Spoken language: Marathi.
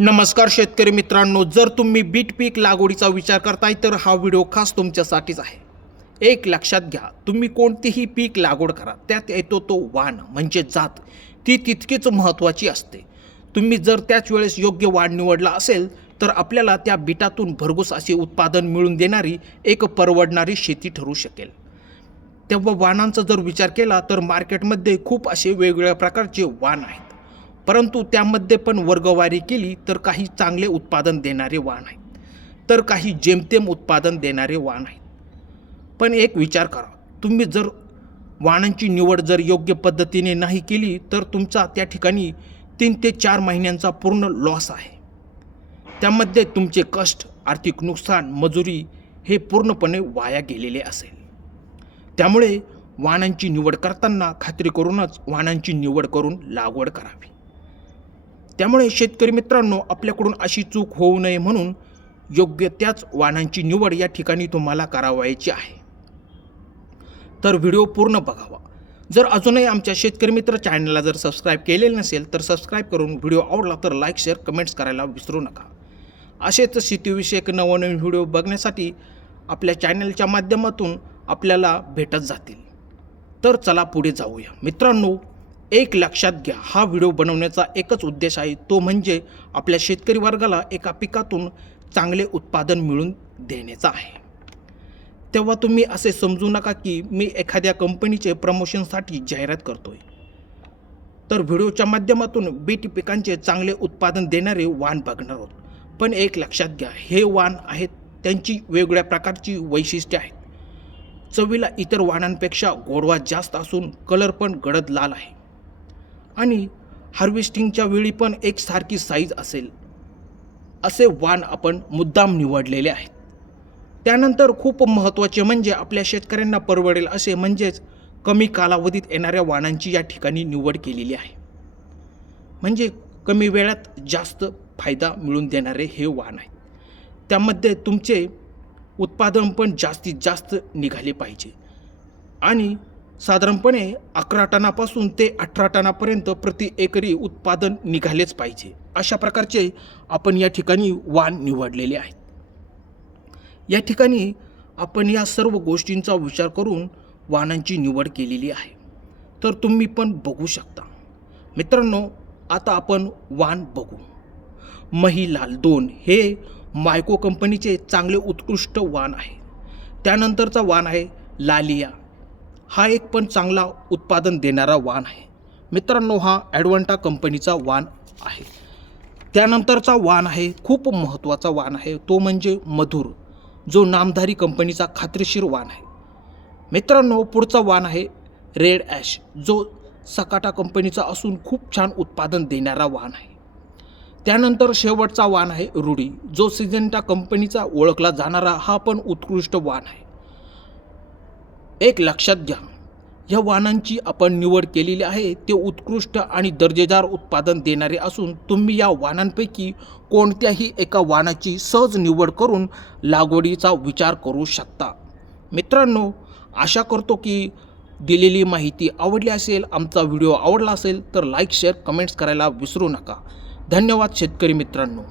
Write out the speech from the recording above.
नमस्कार शेतकरी मित्रांनो, जर तुम्ही बीट पीक लागवडीचा विचार करताय तर हा व्हिडिओ खास तुमच्यासाठीच आहे। एक लक्षात घ्या, तुम्ही कोणतेही पीक लागवड करा, त्यात येतो तो वाण म्हणजे जात, ती तितकीच महत्त्वाची असते। तुम्ही जर त्याच वेळेस योग्य वाण निवडला असेल तर आपल्याला त्या बीटातून भरघोस असे उत्पादन मिळून देणारी एक परवडणारी शेती ठरू शकेल। तेव्हा वाणांचा जर विचार केला तर मार्केटमध्ये खूप असे वेगवेगळ्या प्रकारचे वाण आहेत, परंतु त्यामध्ये पण वर्गवारी केली तर काही चांगले उत्पादन देणारे वाण आहेत, तर काही जेमतेम उत्पादन देणारे वाण आहेत। पण एक विचार करा, तुम्ही जर वाणांची निवड जर योग्य पद्धतीने नाही केली तर तुमचा त्या ठिकाणी 3 ते 4 महिन्यांचा पूर्ण लॉस आहे। त्यामध्ये तुमचे कष्ट, आर्थिक नुकसान, मजुरी हे पूर्णपणे वाया गेलेले असेल। त्यामुळे वाणांची निवड करताना खात्री करूनच वाणांची निवड करून लागवड करावी। त्यामुळे शेतकरी मित्रांनो, आपल्याकडून अशी चूक होऊ नये म्हणून योग्य त्याच वाणांची निवड या ठिकाणी तुम्हाला करावायची आहे। तर व्हिडिओ पूर्ण बघावा। जर अजूनही आमच्या शेतकरी मित्र चॅनलला जर सबस्क्राईब केलेले नसेल तर सबस्क्राईब करून, व्हिडिओ आवडला तर लाईक, शेअर, कमेंट्स करायला विसरू नका। असेच शेतीविषयक नवनवीन व्हिडिओ बघण्यासाठी आपल्या चॅनलच्या माध्यमातून आपल्याला भेटत जातील। तर चला पुढे जाऊया। मित्रांनो, एक लक्षात घ्या, हा व्हिडिओ बनवण्याचा एकच उद्देश आहे, तो म्हणजे आपल्या शेतकरी वर्गाला एका पिकातून चांगले उत्पादन मिळवून देण्याचा आहे। तेव्हा तुम्ही असे समजू नका की मी एखाद्या कंपनीचे प्रमोशनसाठी जाहिरात करतोय। तर व्हिडिओच्या माध्यमातून बीट पिकांचे चांगले उत्पादन देणारे वाण बघणार आहोत। पण एक लक्षात घ्या, हे वाण आहेत, त्यांची वेगवेगळ्या प्रकारची वैशिष्ट्ये आहेत। चवीला इतर वाणांपेक्षा गोडवा जास्त असून कलर पण गडद लाल आहे आणि हार्वेस्टिंगच्या वेळी पण एकसारखी साईज असेल असे वाण आपण मुद्दाम निवडलेले आहेत। त्यानंतर खूप महत्त्वाचे म्हणजे आपल्या शेतकऱ्यांना परवडेल असे म्हणजेच कमी कालावधीत येणाऱ्या वाणांची या ठिकाणी निवड केलेली आहे। म्हणजे कमी वेळात जास्त फायदा मिळवून देणारे हे वाण आहे। त्यामध्ये तुमचे उत्पादन पण जास्तीत जास्त निघाले पाहिजे आणि साधारणपणे 11 टनापासून ते 18 टनापर्यंत प्रति एकरी उत्पादन निघालेच पाहिजे। अशा प्रकारचे आपण या ठिकाणी वाण निवडलेले आहेत। या ठिकाणी आपण या सर्व गोष्टींचा विचार करून वाणांची निवड केलेली आहे। तर तुम्ही पण बघू शकता। मित्रांनो, आता आपण वाण बघू। महिलाल 2 हे मायको कंपनीचे चांगले उत्कृष्ट वाण आहे। त्यानंतरचा वाण आहे लालिया, हा एक पण चांगला उत्पादन देणारा वाण आहे। मित्रांनो, हा ॲडव्हान्टा कंपनीचा वाण आहे। त्यानंतरचा वाण आहे खूप महत्त्वाचा वाण आहे, तो म्हणजे मधुर, जो नामधारी कंपनीचा खात्रीशीर वाण आहे। मित्रांनो, पुढचा वाण आहे रेड ॲश, जो सकाटा कंपनीचा असून खूप छान उत्पादन देणारा वाण आहे। त्यानंतर शेवटचा वाण आहे रुडी, जो सिजेंटा कंपनीचा ओळखला जाणारा हा पण उत्कृष्ट वाण आहे। एक लक्षात घ्या, या वाणांची आपण निवड केलेली आहे, ते उत्कृष्ट आणि दर्जेदार उत्पादन देणारे असून तुम्ही या वाणांपैकी कोणत्याही एका वाणाची सहज निवड करून लागवडीचा विचार करू शकता। मित्रांनो, आशा करतो की दिलेली माहिती आवडली असेल। आमचा व्हिडिओ आवडला असेल तर लाईक, शेअर, कमेंट्स करायला विसरू नका। धन्यवाद शेतकरी मित्रांनो।